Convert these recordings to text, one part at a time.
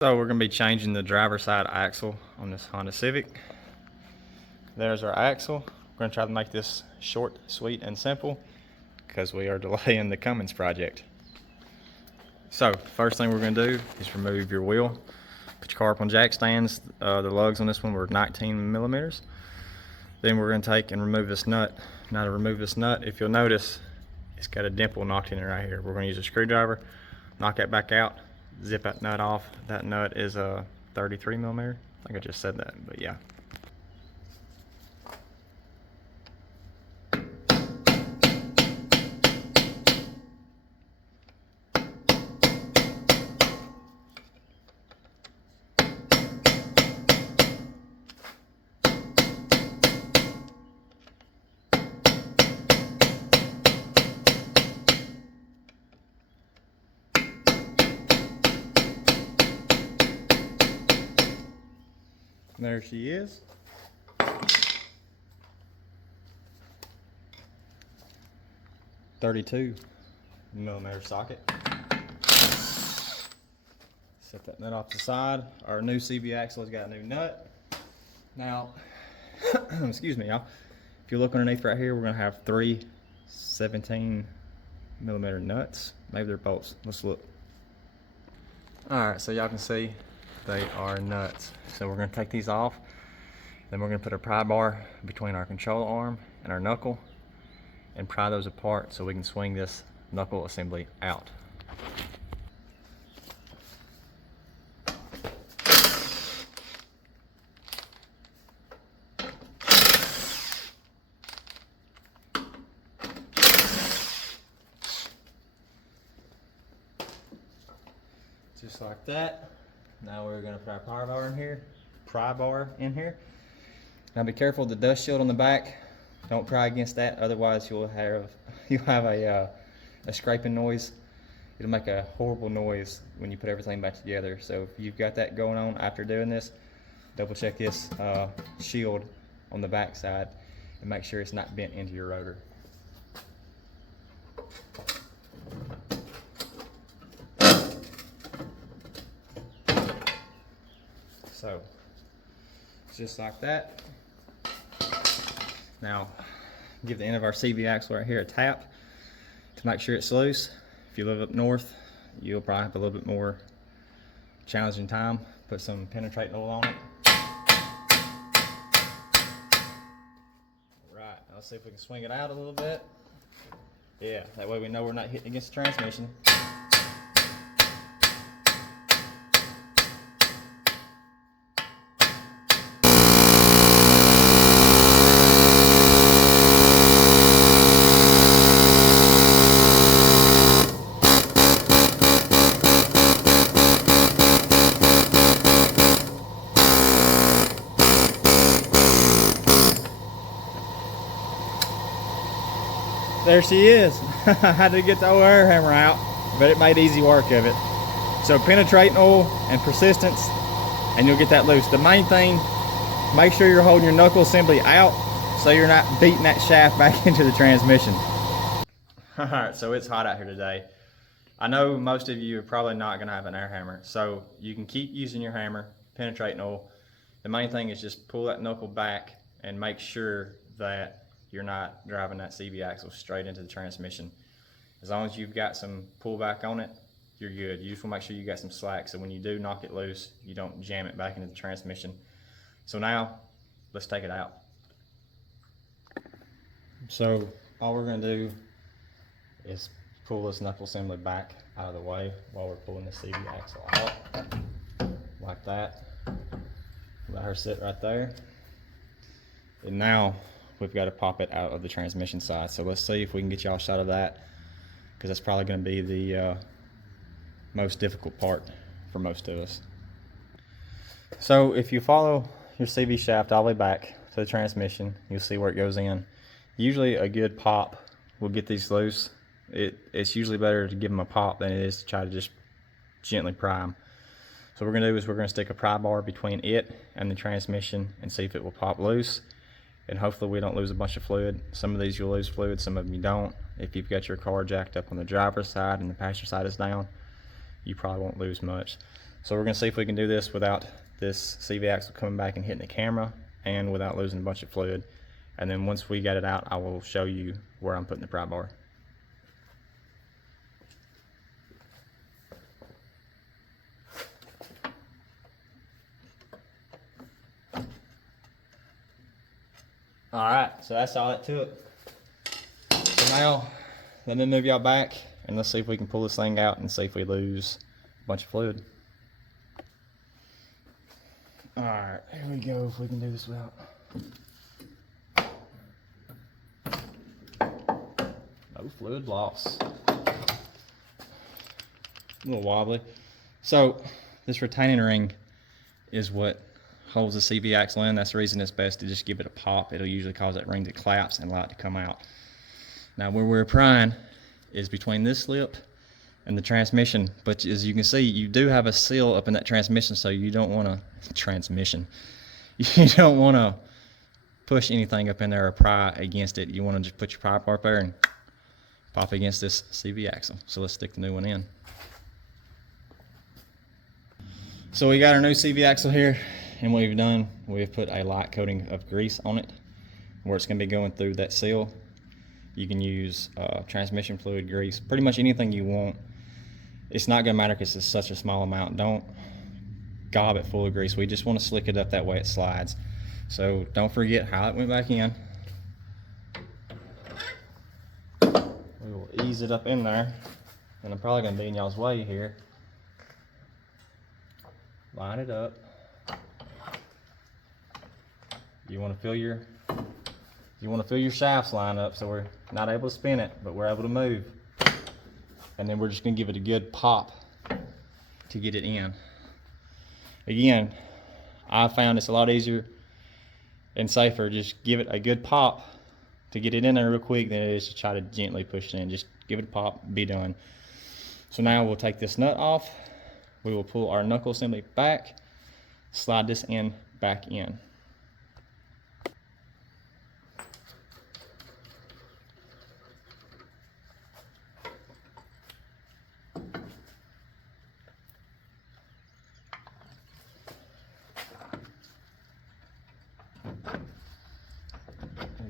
So we're going to be changing the driver's side axle on this Honda Civic. There's our axle. We're going to try to make this short, sweet, and simple because we are delaying the Cummins project. So first thing we're going to do is remove your wheel. Put your car up on jack stands. The lugs on this one were 19 millimeters. Then we're going to take and remove this nut. Now to remove this nut, if you'll notice, it's got a dimple knocked in it right here. We're going to use a screwdriver, knock that back out, zip that nut off. That nut is a 33 millimeter. I think I just said that, but yeah. There she is. .32 millimeter socket. Set that nut off to the side. Our new CV axle has got a new nut. Now, excuse me, y'all. If you look underneath right here, we're gonna have three 17 millimeter nuts. Maybe they're bolts. Let's look. All right, so y'all can see they are nuts. So we're going to take these off. Then we're going to put a pry bar between our control arm and our knuckle and pry those apart so we can swing this knuckle assembly out. Just like that. Now we're going to put our pry bar in here. Now be careful of the dust shield on the back. Don't pry against that, otherwise you'll have a scraping noise. It'll make a horrible noise when you put everything back together. So if you've got that going on after doing this, double check this shield on the back side and make sure it's not bent into your rotor. So, just like that. Now, give the end of our CV axle right here a tap to make sure it's loose. If you live up north, you'll probably have a little bit more challenging time. Put some penetrating oil on it. Right, now let's see if we can swing it out a little bit. Yeah, that way we know we're not hitting against the transmission. There she is. I had to get the old air hammer out, but it made easy work of it. So penetrating oil and persistence, and you'll get that loose. The main thing, make sure you're holding your knuckle assembly out so you're not beating that shaft back into the transmission. Alright, so it's hot out here today. I know most of you are probably not going to have an air hammer, so you can keep using your hammer, penetrating oil. The main thing is just pull that knuckle back and make sure that you're not driving that CV axle straight into the transmission. As long as you've got some pullback on it, you're good. You just want to make sure you got some slack so when you do knock it loose, you don't jam it back into the transmission. So now, let's take it out. So all we're going to do is pull this knuckle assembly back out of the way while we're pulling the CV axle out, like that. Let her sit right there. And now we've got to pop it out of the transmission side. So let's see if we can get y'all a shot of that, because that's probably going to be the most difficult part for most of us. So if you follow your CV shaft all the way back to the transmission, you'll see where it goes in. Usually a good pop will get these loose. It's usually better to give them a pop than it is to try to just gently pry them. So what we're going to do is we're going to stick a pry bar between it and the transmission and see if it will pop loose. And hopefully we don't lose a bunch of fluid. Some of these you'll lose fluid, some of them you don't. If you've got your car jacked up on the driver's side and the passenger side is down, you probably won't lose much. So we're gonna see if we can do this without this CV axle coming back and hitting the camera and without losing a bunch of fluid. And then once we get it out, I will show you where I'm putting the pry bar. All right, so that's all it took. So now, let me move y'all back and let's see if we can pull this thing out and see if we lose a bunch of fluid. All right, here we go, if we can do this without. No fluid loss. A little wobbly. So, this retaining ring is what holds the CV axle in. That's the reason it's best to just give it a pop. It'll usually cause that ring to collapse and allow it to come out. Now where we're prying is between this lip and the transmission, but as you can see, you do have a seal up in that transmission, so you don't want to you don't want to push anything up in there or pry against it. You want to just put your pry bar up there and pop against this CV axle. So let's stick the new one in. So we got our new CV axle here. And what we've done, we've put a light coating of grease on it where it's going to be going through that seal. You can use transmission fluid, grease, pretty much anything you want. It's not going to matter because it's such a small amount. Don't gob it full of grease. We just want to slick it up that way it slides. So don't forget how it went back in. We will ease it up in there. And I'm probably going to be in y'all's way here. Line it up. You want to feel your shafts line up so we're not able to spin it, but we're able to move. And then we're just going to give it a good pop to get it in. Again, I found it's a lot easier and safer. Just give it a good pop to get it in there real quick than it is to try to gently push it in. Just give it a pop, be done. So now we'll take this nut off. We will pull our knuckle assembly back, slide this in back in.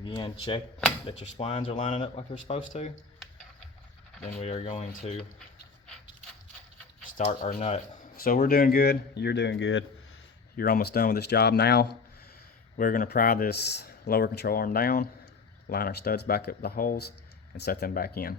Again, check that your splines are lining up like they're supposed to. Then we are going to start our nut. So we're doing good, you're doing good. You're almost done with this job. Now we're going to pry this lower control arm down, line our studs back up the holes, and set them back in.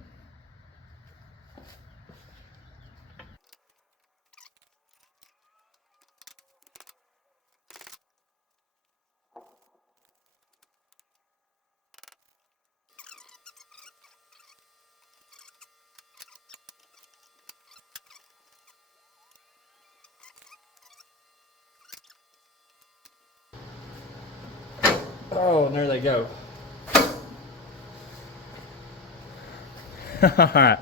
Oh, and there they go. Alright.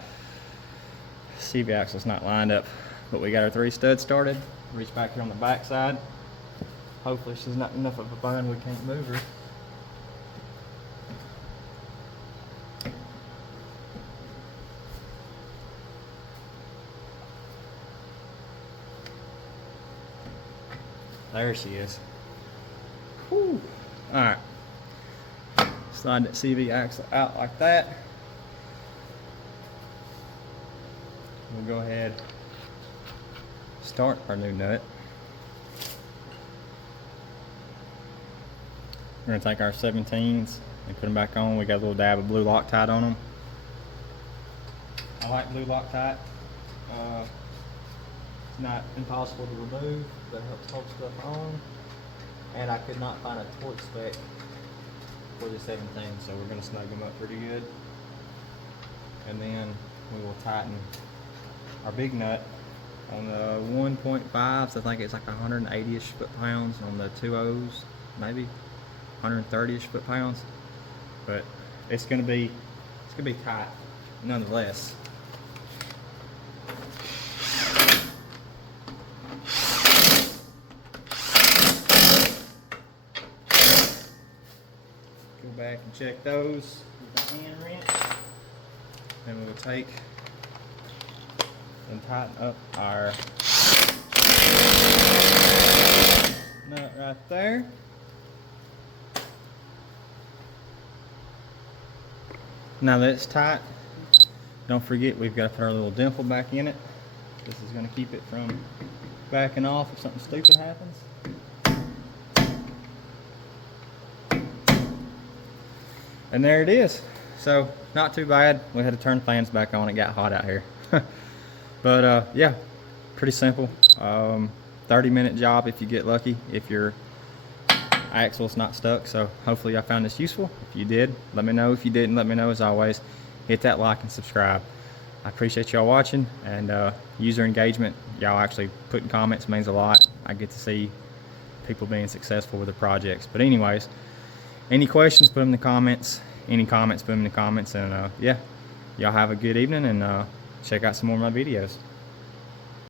CV axle's not lined up, but we got our 3 studs started. Reach back here on the back side. Hopefully she's not enough of a bind we can't move her. There she is. Whew. Alright. Slide that CV axle out like that. We'll go ahead, start our new nut. We're going to take our 17s and put them back on. We got a little dab of blue Loctite on them. I like blue Loctite. It's not impossible to remove, but it helps hold stuff on. And I could not find a torque spec for the 17, so we're going to snug them up pretty good. And then we will tighten our big nut on the 1.5s. I think it's like 180-ish foot-pounds. On the 2.0s, maybe 130-ish foot-pounds. But it's gonna be tight nonetheless. Go back and check those with the hand wrench. Then we'll take and tighten up our there. Now that it's tight, don't forget we've got to put our little dimple back in it. This is going to keep it from backing off if something stupid happens. And there it is. So not too bad. We had to turn fans back on. It got hot out here. But yeah, pretty simple. 30-minute job if you get lucky, if your axle's not stuck. So hopefully I found this useful. If you did, let me know. If you didn't, let me know. As always, hit that like and subscribe. I appreciate y'all watching, and user engagement, y'all actually putting comments means a lot. I get to see people being successful with their projects. But anyways, any questions, put them in the comments. Any comments, put them in the comments. And yeah, y'all have a good evening, and check out some more of my videos.